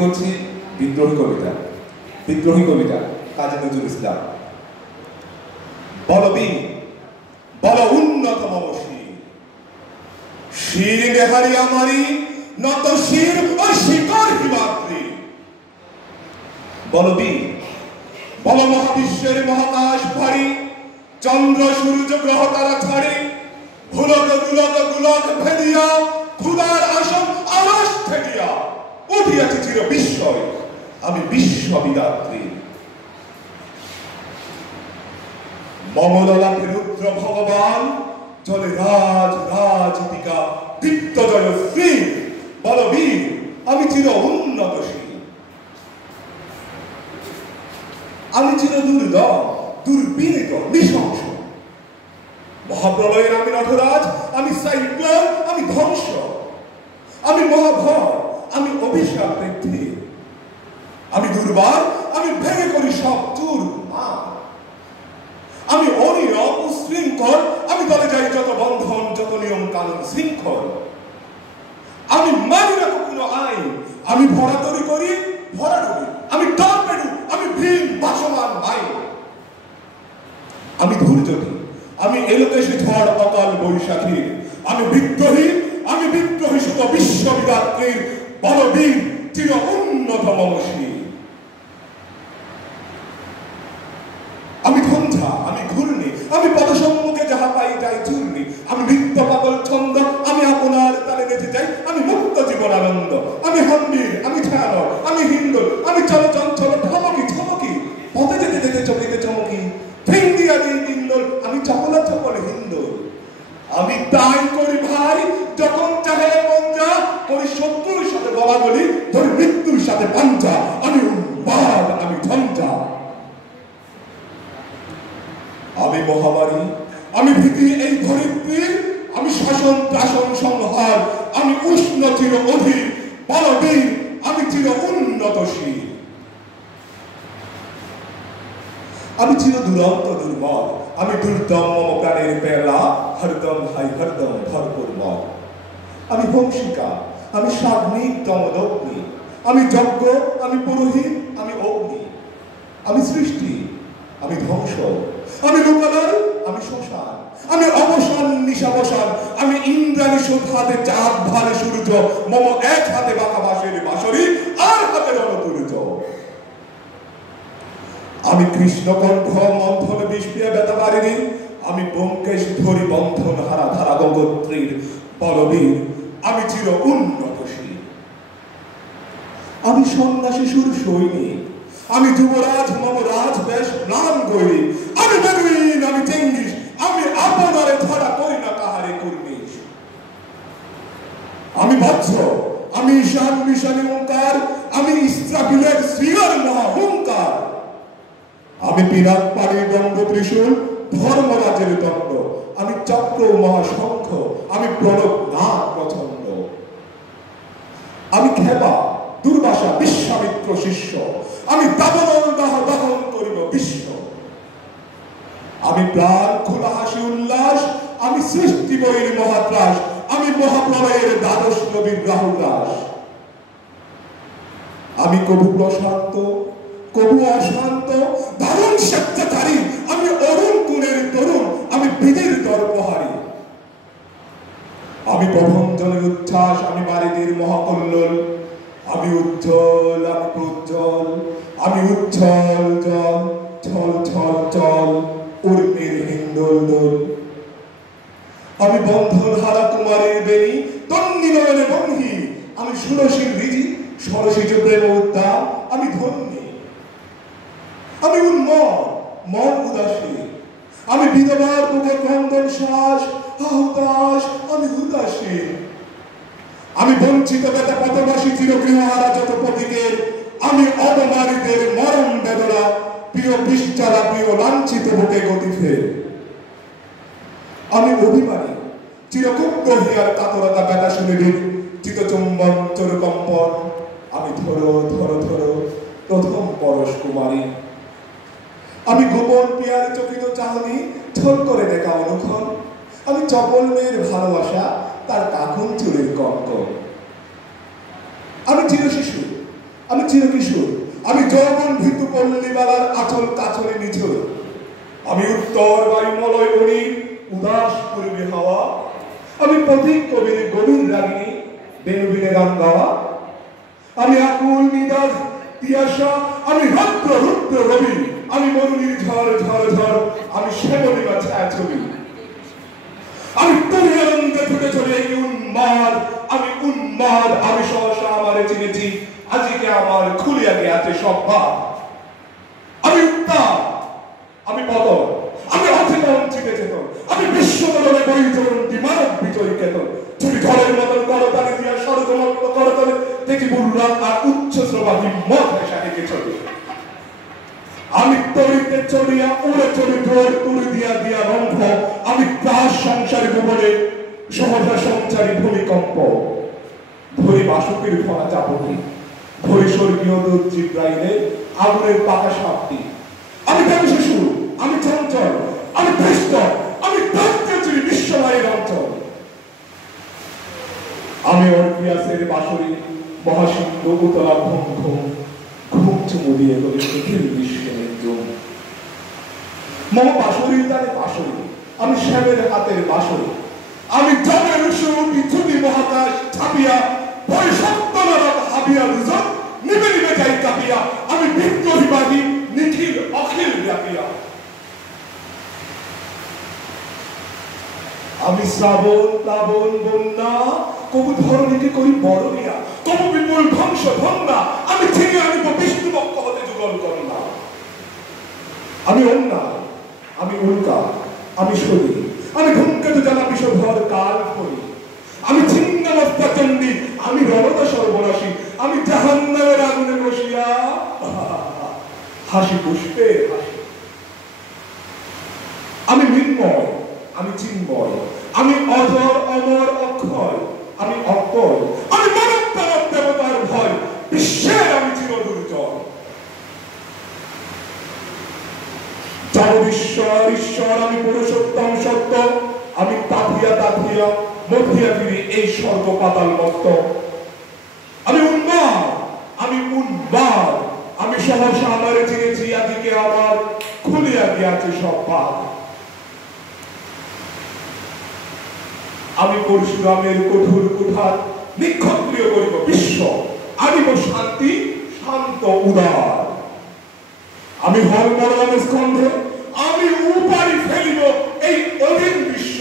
করছি বিদ্রোহী কবিতা কাজী নজরুল ইসলাম। বল বীর, বল উন্নত মম শির, শির নেহারি আমারি নত শির অস্বীকার হিমাদ্রি। বল বীর, বল মহাবিশ্বের মহাকাশ ভারী, চন্দ্র সূর্য গ্রহ তারা ছাড়ি, ভুলক গুলক গুলক ভেদিয়া ক্ষুধার আসন আলস ঠেকিয়া উঠিয়াছি চির বিস্ময় আমি বিশ্ববিদাত্রী। মমললাটে রুদ্র ভগবান জলে রাজ রাজিকা দীপ্ত জয় শ্রী। বল বীর, আমি চির উন্নতশীল, আমি চির দুর্দম দুর্বিনীত নৃশংস। মহাপ্রলয়ের আমি নটরাজ, আমি সাইক্লোন, আমি ধ্বংস, আমি মহাভয়, আমি অভিশাপ বৃদ্ধি, আমি দুর্বার, আমি ভেঙে করি সব চুরমার। আমি অনিয়ম উশৃঙ্খল, আমি দলে যাই যত বন্ধন যত নিয়ম কানুন শৃঙ্খল। আমি মানি না কোনো আইন, আমি ভরাতরি করি ভরাডুবি, আমি টর্পেডো, আমি ভীম ভাসমান আইন। আমি ধূর্যটি, আমি এলোকেশে ঝড় অকাল বৈশাখীর, আমি বিদ্রোহী শুধু বিশ্ববিদাত্রীর। বল বীর, চির উন্নত মম শির। আমি ঝঞ্ঝা, আমি ঘূর্ণি, আমি পদসম্মুখে যাহা পাই যাই চূর্ণি। আমি নৃত্য পাগল ছন্দ, আমি আপনার তালে নেচে যাই, আমি মুক্ত জীবন আনন্দ। আমি হন্বীর, আমি ছায়ানর, আমি হিন্দুল, আমি চল চঞ্চল ঠমকি ঠমকি, পথে যেতে যেতে চমকে চমকি ফিঙ্গিয়া দিন কিন্দল, আমি চপলা চপল হিন্দুল। আমি তাই করি ভাই যখন চাহে পঞ্জা, করি শত্রুর সাথে গলাগলি, ধরি মৃত্যুর সাথে পাঞ্জা। আমি উন্মাদ, আমি ঝঞ্ঝা, আমি মহামারী, আমি ভীতি এই ধরিত্রীর, আমি শাসন ত্রাসন সংহার, আমি উষ্ণ চির অধীর। বল বীর, আমি চির উন্নতশীল, আমি চির দুরন্ত দুর্বল, আমি দুর্দম মম প্রাণের পেলা, হরদম হাই হরদম ভরপুর মদ। আমি বংশিকা, আমি সাগ্নিক দমদগ্নি, আমি যজ্ঞ, আমি পুরোহিত, আমি অগ্নি। আমি সৃষ্টি, আমি ধ্বংস, আমি লোকালয়, আমি শ্মশান, আমি অবসান নিশাবসান। আমি ইন্দ্রাণী সুখ হাতে চাঁদ ভালে সূর্য, মম এক হাতে বাঁকা বাঁশের বাঁশরি, আর হাতে রণতুর্য। আমি কৃষ্ণকণ্ঠ মন্থন বিষ্পিয়া ব্যথা বাড়িনি, আমি ব্যোমকেশ ধরি বন্ধন হারা ধারা গঙ্গোত্রীর। বল বীর, আমি চির উন্নতশীল, আমি সন্ন্যাসী সুর সৈনিক, আমি যুবরাজ মম রাজ বেশ ম্লান গৈরিক। আমি বেদুইন, আমি চেঙ্গিস, আমি আপনারে ধরা করি না কাহারে কুর্নিশ। আমি বজ্র, আমি ঈশান মিশানি ওঙ্কার, আমি ইস্রাফিলের শ্রীয়র মহাহুঙ্কার। আমি পিনাক পানির দণ্ড ত্রিশূল, ধর্মরাজের দণ্ড, আমি চক্র মহাশঙ্খ, আমি প্রণব নাগ প্রচণ্ড। আমি খেপা দুর্বাসা বিশ্বামিত্র শিষ্য, আমি দাবানল দাহ দহন করিব বিশ্ব। আমি প্রাণ খোলা হাসি উল্লাস, আমি সৃষ্টি বইয়ের মহাত্রাস, আমি মহাপ্রলয়ের দ্বাদশ নবীর রাহুল দাস। আমি কবু প্রশান্ত কবু অশান্ত, দারুণ স্বেচ্ছাচারী, আমি অরুণ কুলের তরুণ, আমি বিধির দর্পহারী। আমি প্রভঞ্জনের উচ্ছ্বাস, আমি বারিদির মহাকল্লোল, আমি উজ্জ্বল, আমি প্রজ্জ্বল, আমি উচ্ছল জল, ছল ছল চল উর্মির হিন্দোল দোল। আমি বন্ধন হারা কুমারের বেণী, তন্নি নয়নে বন্ধি, আমি সুরসীর ঋজি, সরসিজ প্রেম উদ্যান, আমি ধন্যী। আমি উন্মদ মন উদাসী, আমি বিধবার বুকে ক্রন্দন শ্বাস, হুতাশ, আমি হুতাশী। আমি বঞ্চিত বেতা পথবাসী চিরগৃহহারা যত পথিকের, আমি অবমারীদের মরণ বেদনা, প্রিয় বিষ্ঠারা প্রিয় লাঞ্ছিত বুকে গতি ফের। আমি অভিমানী চিরকুব্ধ হিয়ার কাতরতা বেতা শুনিবির, চিতচুম্বন চরকম্পন, আমি ধরো ধরো ধরো প্রথম পরশ কুমারী। আমি গোপন পিয়ার চকিত চাহনি, ছল করে দেখা অনুক্ষণ, আমি চপল মেয়ের ভালোবাসা, তার কাকুন চুলের কঙ্কন। আমি চির শিশু, আমি চিরকিশোর, আমি যৌবন ভীতু পল্লীবেলার আচল কাচলে নিঝুল, আমি উত্তর বায়ুমলয় অণি উদাস পূর্বে হাওয়া, আমি পথিক কবির গভীর রাগিনী বেনুবিনে গান গাওয়া, আমি আকুল নিদাস তিয়াসা, আমি রুদ্র রুদ্র রবি, আমি মরুনির ঝড় ঝড় ঝড়, আমি শ্যামলী বা ছায়া ছবি, আমি তরিয়ানন্দে ছুটে চলে উন্মাদ, আমি উন্মাদ, আমি সহসা আমারে চিনেছি, আজকে আমার খুলিয়া গিয়াছে সব ভাব, আমি উত্তাপ, আমি পতন, আমি অচেতন চিতে চেতন, আমি বিশ্বদরণে বৈচরণটি মানব বিজয়ী কেতন, ছুটি ঝড়ের মতন করতালে দিয়া স্বর্গমত্ত করতালে দেখি বুড়ান আর উচ্চ শ্রবা হিম্মত হেসাটিকে চলে, আমি তরিতে চড়িয়া উড়ে চড়ি জোর তুড়ি দিয়া দিয়া রন্ধ, আমি প্রাস সংসারী ভুবনে সহসা সঞ্চারী ভূমিকম্প, ধরি বাসুকের ফলা চাপটি, ধরি স্বর্গীয় দূত জিব্রাইলের আগুনের পাকা সাপটি, আমি দেব শিশু, আমি চঞ্চল, আমি ভ্রষ্ট, আমি দত্তে চিরি বিশ্বময়ের অঞ্চল, আমি অর্পিয়াসের বাসরি মহাসিন্ধ উতলা ঘুম ঘুম ঘুম চুমু দিয়ে বলে নিখিল বিশ্বের জম, মম বাসরির তারে বাসরি, আমি শ্যামের হাতের বাসরি, আমি জমের সুরুটি ছুটি মহাকাশ ছাপিয়া ভয় সত্যনারক হাবিয়া দুজন নিবে নিবে যাই কাঁপিয়া, আমি বিদ্রোহীবাদী নিখিল অখিল ব্যাপিয়া, আমি শ্রাবণ প্লাবন বন্যা কবু ধরণীকে করি বড়িয়া, কবু বিপুল ধ্বংস ভঙ্গা, আমি ছিঁড়ে আনিব বিষ্ণু বক্ষ হতে যুগল কন্যা, আমি অন্যা, আমি উল্কা, আমি সরি, আমি ধূমকেতু জানা বিষধর কাল করি, আমি ছিন্নাবস্থা চণ্ডী, আমি রণতা সর্বনাশী, আমি জাহান্নামের আগুনে বসিয়া হাসি পুষ্পে হাসি, আমি মৃন্ময়, আমি চিন্ময়, আমি অজর অমর অক্ষয়, আমি অক্ষয়, আমি মানব দানব দেবতার ভয়, বিশ্বের আমি চির দুর্জয়, জগদীশ্বর ঈশ্বর, আমি পুরুষোত্তম সত্য, আমি তাথিয়া তাথিয়া মথিয়া ফিরি এই স্বর্গ পাতাল মত্ত, আমি উন্মাদ, আমি উন্মাদ, আমি সহসা আমারে চিনেছি, আজকে আমার খুলিয়া গিয়াছে সব ভাগ, আমি পরশুরামের কঠোর কুঠার নিক্ষত্রিয় করিব বিশ্ব, আনিব শান্তি শান্ত উদার, আমি হর মরণ স্কন্ধে, আমি উপারি ফেলিব এই অধীন বিশ্ব।